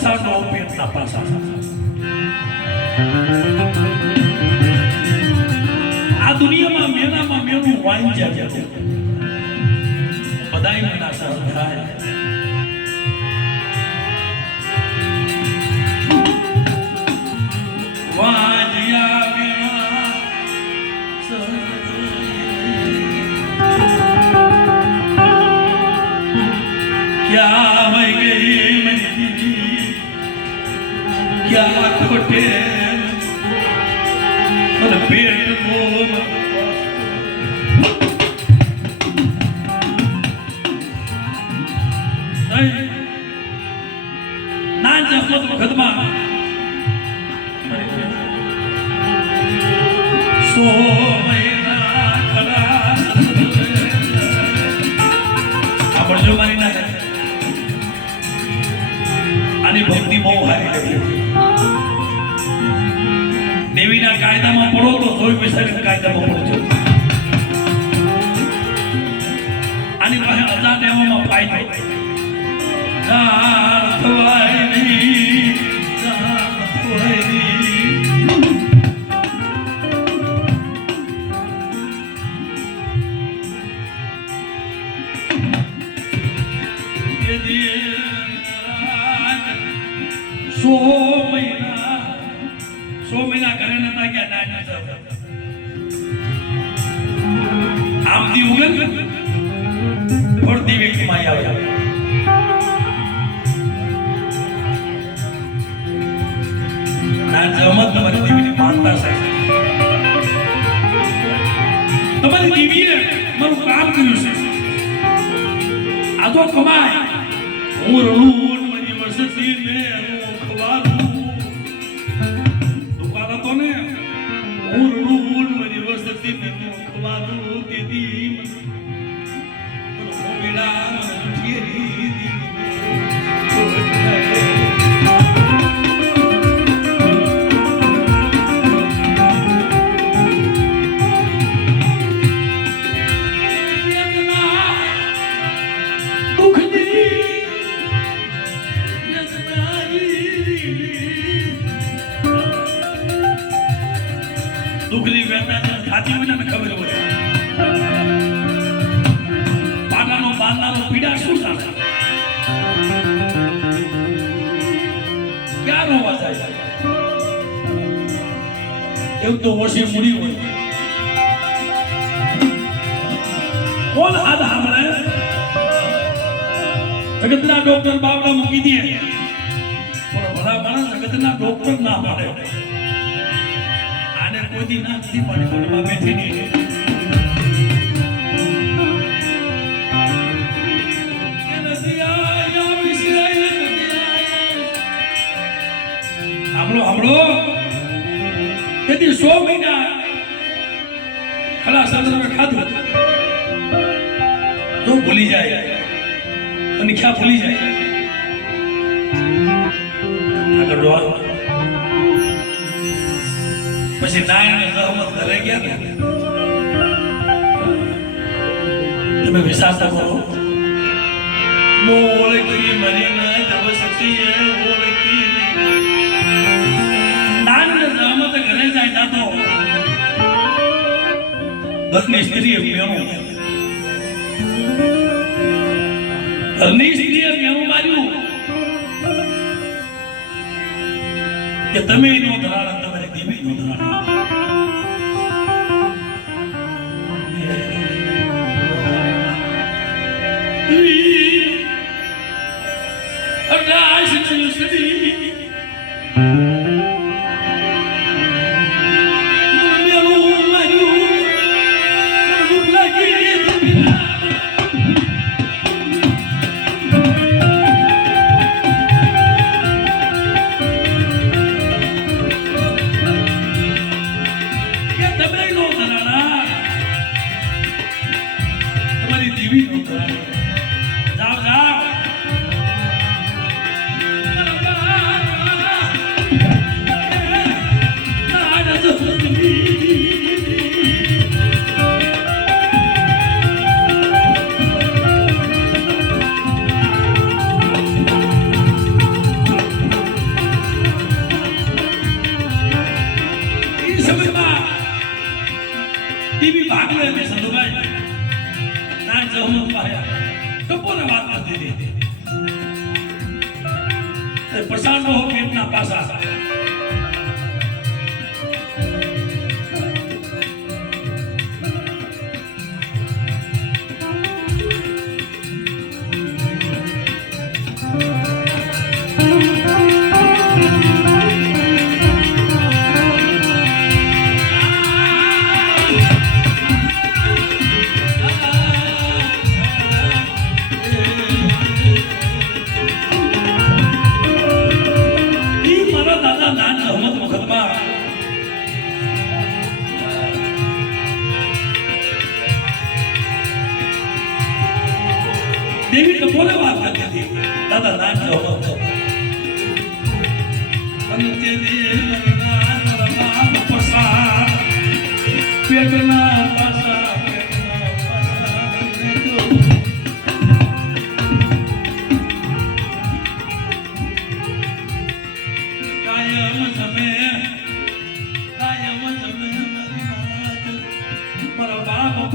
પસાડો પેટના પાસા આ દુનિયામાં મેનામાં મેનું વાંચ્યા બધાય મેના સહન forget. But I've been the moment. જમત તમારી દેવીની સાહેબ. તમારી દેવીએ મારું કામ કર્યું છે. આ તો કમાય. હું રણું મારી વસતી મેં ખવાનું દુકાન હતો ને. હું રણું મારી વસતી મેં ખવાનું તેથી મહિના ખલાસ ખાધું. તો ભૂલી જાય. અને ક્યાં ભૂલી જાય? પછી નારાયણ સહમત ઘરે ગયા ને. તમે વિશ્વાસ કરો. ઓળખી મરી નાય એ ઓળખી નારાયણ સહમત ઘરે જાય તા ઘરની સ્ત્રીએ મેણું ઘરની સ્ત્રીએ મેણું માર્યું. કે તમે નો ધરાણ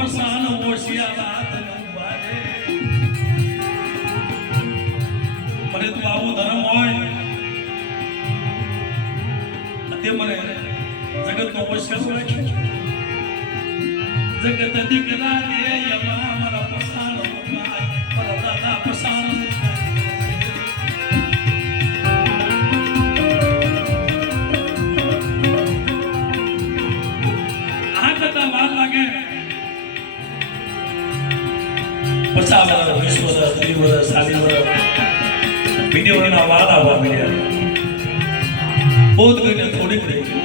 અફસાન ઓશિયા મને તું આવું ધર્મ હોય, તે મને જગત નો ઓશિયા શું રાખ્યો જગત દીકરા દે યમા મારા પસાણ મારા. દાદા પસાણ પચાસ વર્ષ વીસ વર્ષ ત્રીસ વર્ષ ચાલીસ વર્ષ બીજી વર્ષના વાળા આવવા મળ્યા બહુ થોડીક રહી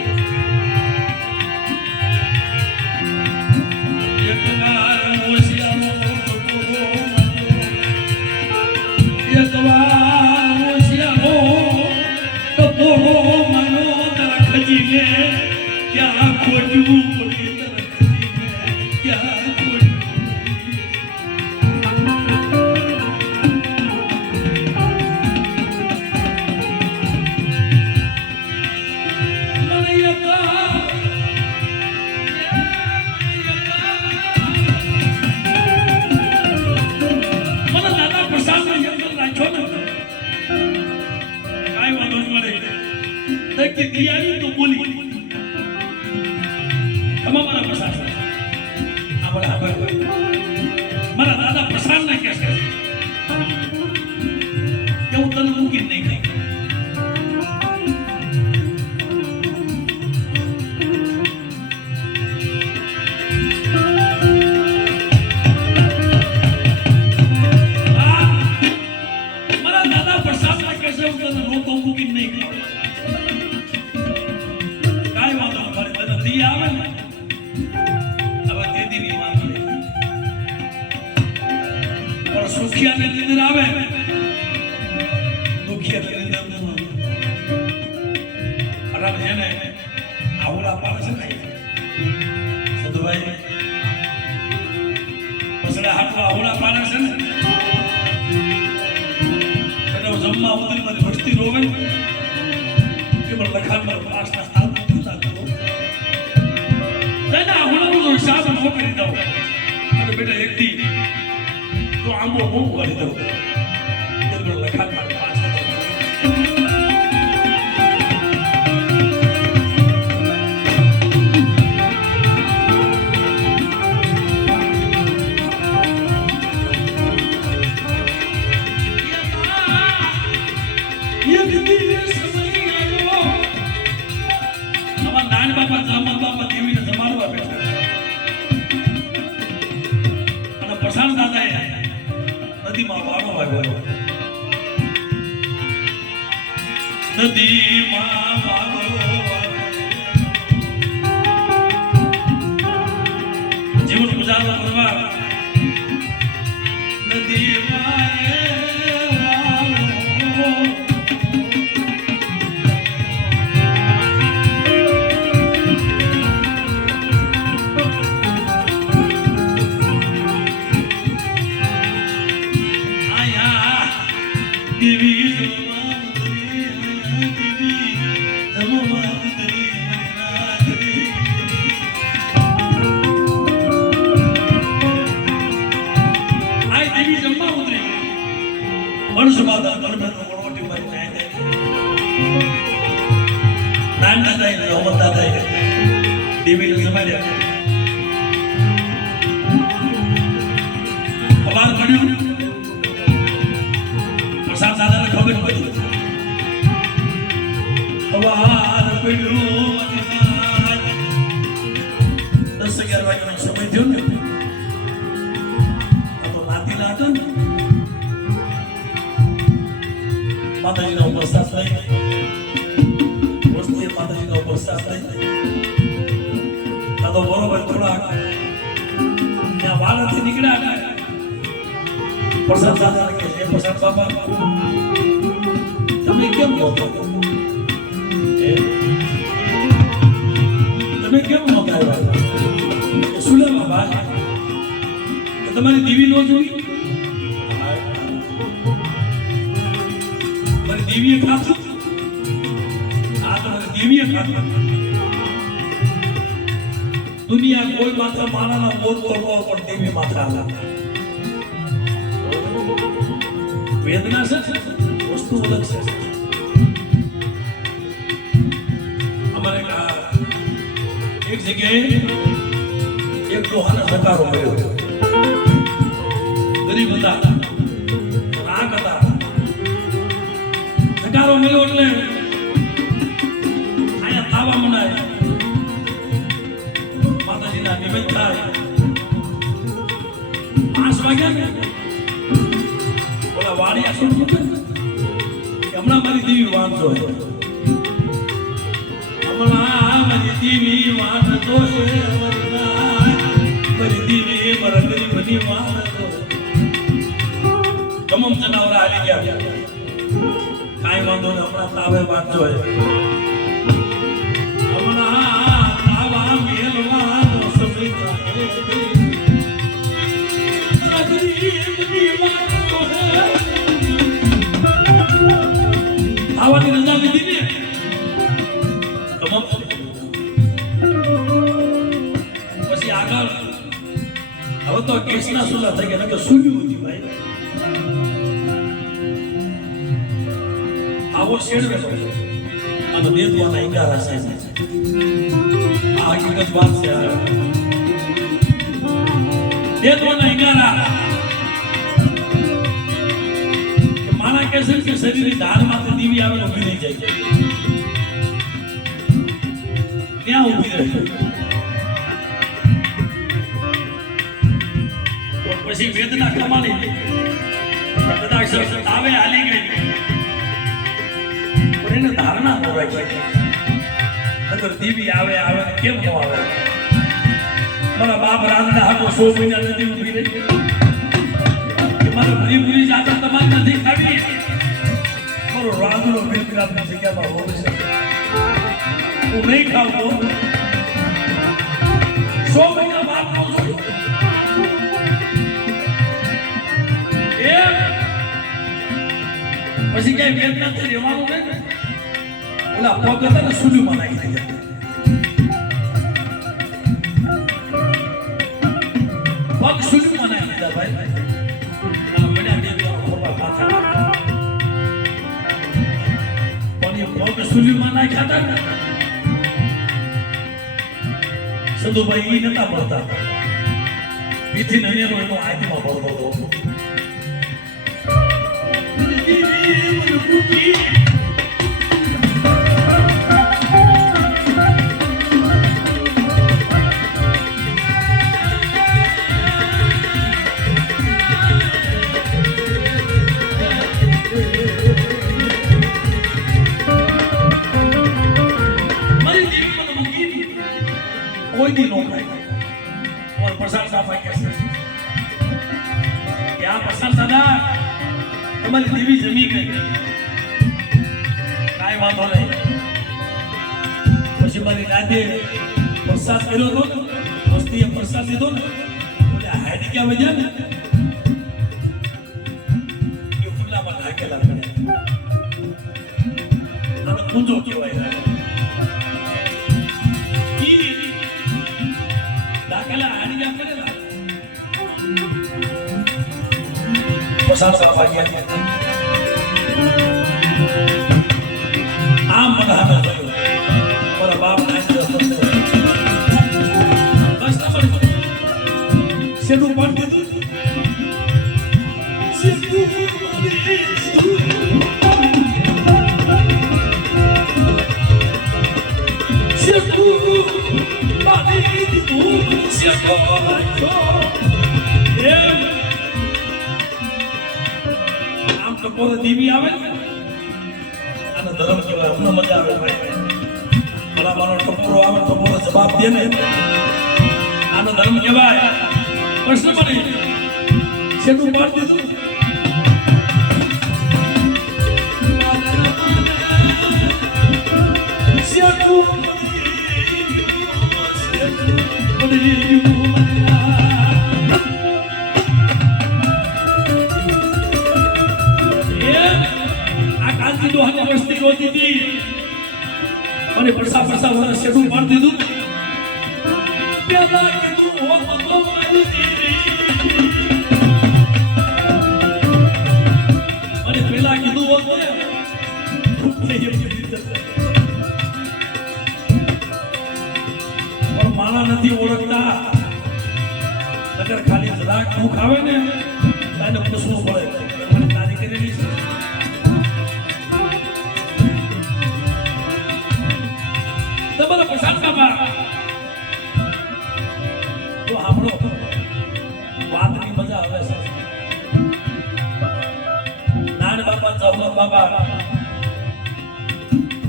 હોય કે પણ લખાણ પાસના સ્થાપન થતા કરો તેના હુણરનો હિસાબ ઊભો કરી બેટા એકથી તો આંબો બહુ કરી દઉં લખાણ the દેવીએ ખાધું? આ તો દેવીએ ખાધું? દુનિયા કોઈ માત્ર માણાના મોત કરવો પણ દેવી માત્ર આલા. વેદના છે? વસ્તુ અલગ છે. અમારે એક જગ્યાએ એક ડોહાને સકારો મળ્યો. ગરીબ હતા. ધકારો મળ્યો એટલે. અહીંયા તાવા મનાય માતાજીના નિવેદ થાય. પાંચ વાગ્યા ને. ઓલા ને? કે હમણાં મારી દેવી વાંચો હમણાં મારી દેવી વાંચતો છે મારી દેવી મારા ગરીબની વાંચતો તમામ જનાવરા હાલી ગયા. વાંધો નહીં, હમણાં તાવે ને? તમામ પછી આગળ, હવે તો કેસના સુલા થઈ ગયા, નકર સૂર્યું આવો શેડવે અને દેદવાના ઈગારા છે આ હકીકત વાત છે આ. દેદવાના ઈગારા કે માણા કહે છે કે શરીરની ધારમાંથી દીવી આવે ઊભી થઈ જાય ત્યાં ઊભી રહે પછી વેદના કમાણી કદાચ આવે હાલી ગઈ એને ધારણા ન રાખી નકર દીવી આવે આવે, કેમ ન આવે? મારા બાપ રાંધના હાથો સો મહિના નદી ઊભી રહી. મારા ભરી ભરી જાતા તમારી નથી ખાવી મારો રાંધણો બિલકુલ જગ્યામાં હોવે છે. હું નહીં ખાવતો. સો મહિના બાપ નો જોયું. પછી ક્યાંય વેદના થઈ રહેવાનું નહીં? ઓલા પગ હતા ને સુલીમાં નાખી દીધા પગ સુલીમાં નાખી દીધા ભાઈ પગ સુલીમાં નાખ્યા હતા ને સદુભાઈ એ નતા પડતા પીથી નનેરો એનો હાથમાં પડતો હતો તમારી દેવી જમી ગઈ કાંઈ વાંધો નહીં. પછી મારી દાદીએ પ્રસાદ કર્યો હતો. ને વસ્તીએ પ્રસાદ લીધો ને. એટલે હાડી ક્યાં વધ્યા ને? એ ખુલ્લામાં નાખેલા ગયો રાખ્યો એમ. આમ પોતે દેવી આવે ને. આનો ધર્મ કહેવાય અમને મજા આવે ભાઈ. ભલા મારો ટપોરો જવાબ દે ને. આનો ધર્મ કહેવાય પ્રશ્ન મને છેલ્લું પાડી દીધું અને પરસા પરસા વર્ષ શેઠું પાડી દીધી. આવે ને એને પૂછવું પડે મને તારી તમારા પ્રશાંત બાબા તો આપણો બાપા. ચૌહાણ બાબા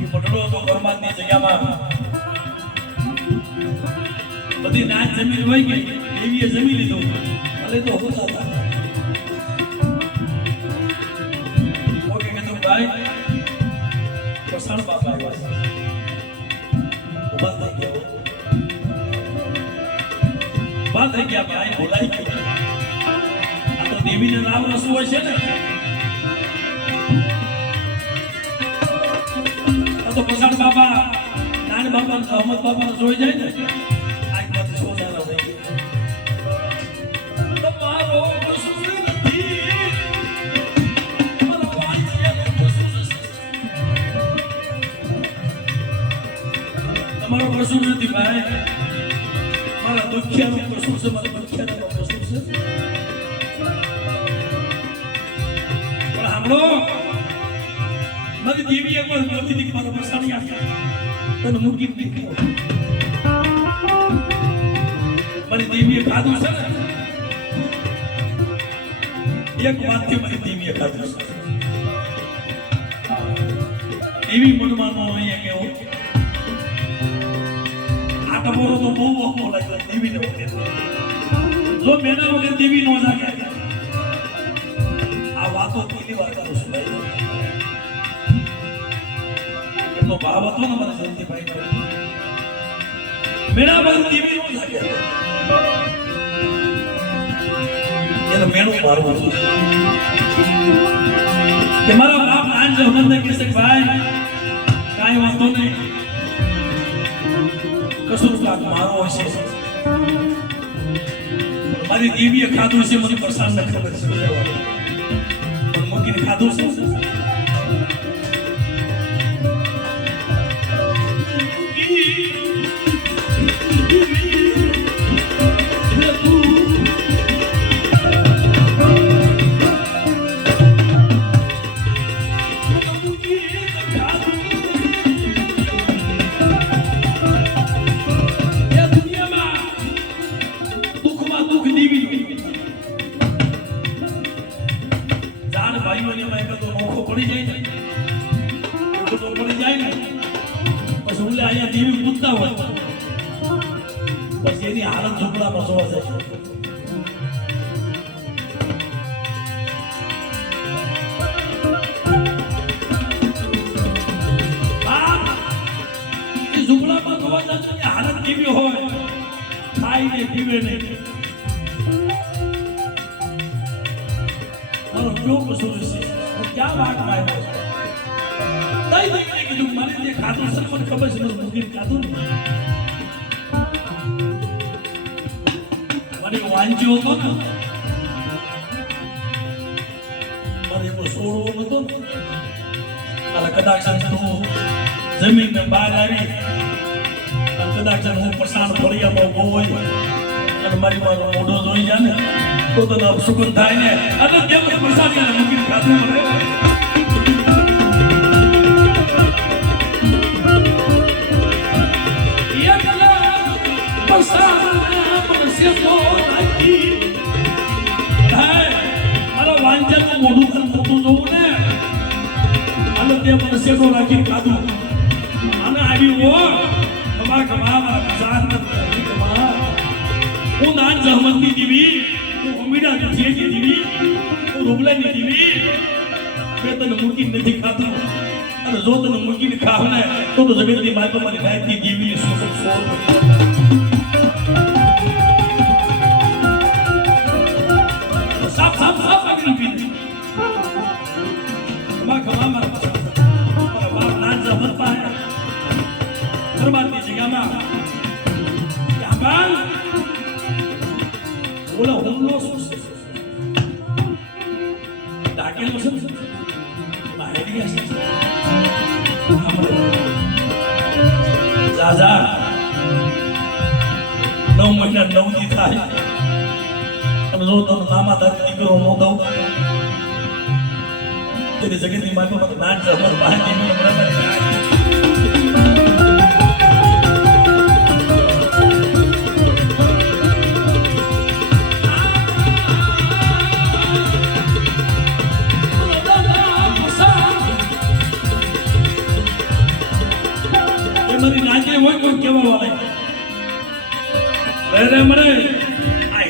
એ પટડો હતો જગ્યામાં. બધી નાચ જમીન હોય ગઈ દેવીએ જમી લીધું. ભલે તો હોતા હતા. ઓકે કીધું, ભાઈ બાપા થઈ ગયા. ઊભા થઈ ગયા બોલાઈ ગયું. આ તો દેવીને નામ રસવું હોય છે ને. તો પ્રસાદ બાપા. નાની બાપા અહમદ બાપા જોઈ જાય ને. આજમાંથી સોજાના થઈ ગયા. તમારો કશું છે મારા મારી દેવી એક વાર બોલતી હતી કે મારો પ્રસાદી આપી. તને મૂકી દીધી મારી દેવીએ ખાધું છે ને? એક વાતથી મારી દેવીએ ખાધું છે. દેવી મનમાં ન અહીંયા કેવું? આ ટપોરો તો બહુ ઓખો લાગ્યો દેવીને વગર જો મેના વગર દેવી નો જાગે, આ વાતો પહેલી વાર કરું છું ભાવ હતો ને મારા જયંતિભાઈ મેળા વગર દેવી નો લાગે? એને મેણું મારવું હતું. કે મારા બાપ આજ અમને કહેશે છે ભાઈ, કાંઈ વાંધો નહીં. કશું કાક મારો હશે. મારી દેવીએ ખાધું છે મને પ્રસાદ ખબર છે. મૂકીને ખાધું છે. એ મને વાંચ્યો હતો ને. મને એનો છોડવો નતો કદાચ હું જમીન ને બહાર આવી. અને કદાચ હું પ્રસાદ ફળિયામાં બહુ હોય. અને મારી મારો મોઢો જોઈ જાય ને તો તને સુગંધ થાય ને. અને તેમ પ્રસાદ મૂકીને ખાતું મળે મારા વાંચનનું મોઢું તને મોટું જોવું ને. અને તે મને દીવી હું. હમીડા દુધિયાની દીવી હું તને મૂકીને નથી ખાધું. અને જો તને મૂકીને ખાવ ને, તો તો જગતની બાજુ મારી ગાયત્રી દીવી સો સો ત્યાં બાલ હુમલો શું છે છે ને? બહાર ગયા છે આપણે જા જા નવ મહિના નવ દી થાય તમે જો તમે મામા તારી દીકરો નો દઉં તેની જગતની માફી નાન જમર બહાર મને આ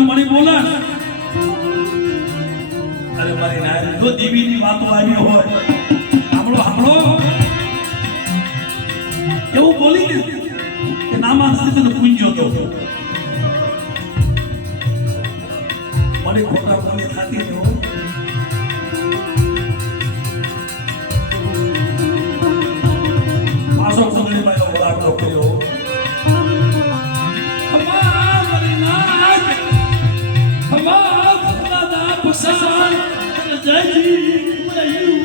મારી બોલા. અરે મારી નાય જો દેવીની વાતો આવી હોય એવું બોલી કે નામાં સ્થિતિનો પૂંજ્યો તો મને ખોટા બોલી થતી તો. પાછો કર્યો. અમા મારી નાક, અમા દાદા પસાર, અને જયજી મળ્યું.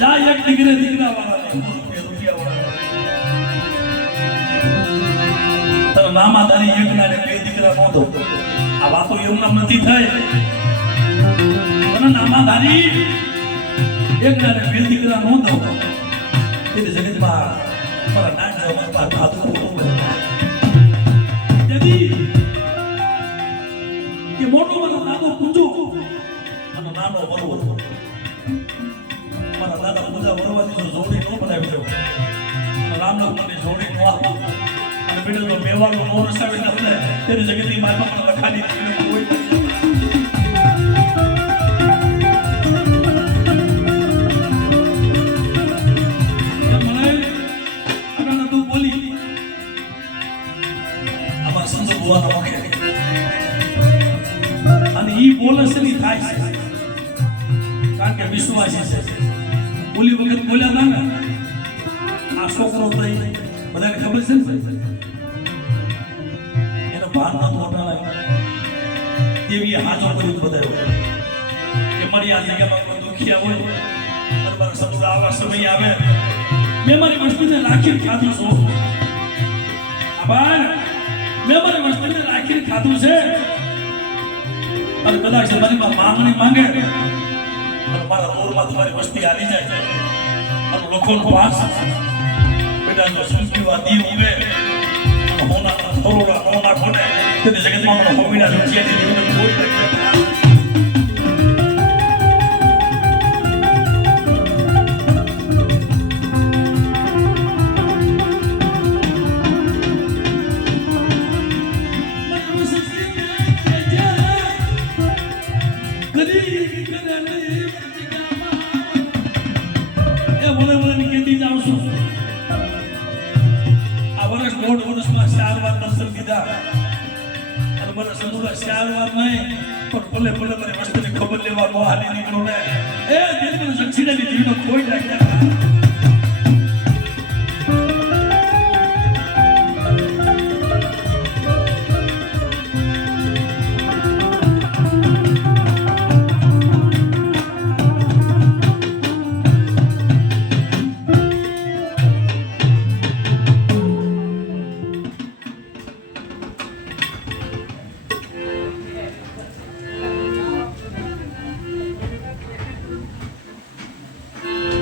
જા એક દીકરે દીકરા વાળા તમે તારી એક ના બે દીકરા દો આ વાતો એમના નથી થઈ. તને નામા તારી એક ને બે દીકરા દો તેની જગતમાં મારા નાના ખાતું ખોટું તેથી કે મોટો મારો નાનો પૂજો અને નાનો બરોબર મારા દાદા પૂજા બરોબર જોડી ન બનાવી દો રામ મને જોડી બીજું જો મેવાનું નો રસાવી નથી તેની જગતની પણ લખાની કોઈ એમ મને આગળ તું બોલી. આમાં સંતો ભુવાના મુખે અને ઈ બોલે છે ને થાય છે. કારણ કે વિશ્વાસી છે. બોલી વખત બોલ્યા ને. દેવીએ હાજો કર્યું બધાએ કે મારી આ દુખિયા હોય મારા સમુદ્ર આવા સમય આવે. મેં મારી વસ્તુને રાખીને ખાધું છું. આભાર. મેં મારી વસ્તુને રાખીને ખાધું છે. અને કદાચ તમારી માં માંગણી માંગે અને મારા રોડમાં તમારી વસ્તી આવી જાય. અને લોકોનો વાસ બેટા જો સંસ્કૃવા દીવ અને હોના થોરોડા હોના કોને ને તેથી જગતમાં મને હોમીના રૂચિયાની જીવન કોઈ નથી છું મને સમૂહ ચાર નહીં પણ ભલે ભલે મને વસ્તુની ખબર લેવા બહાર નીકળો ને. એ દિલની જક્ષીડાની જીવનો કોઈ નાખ્યા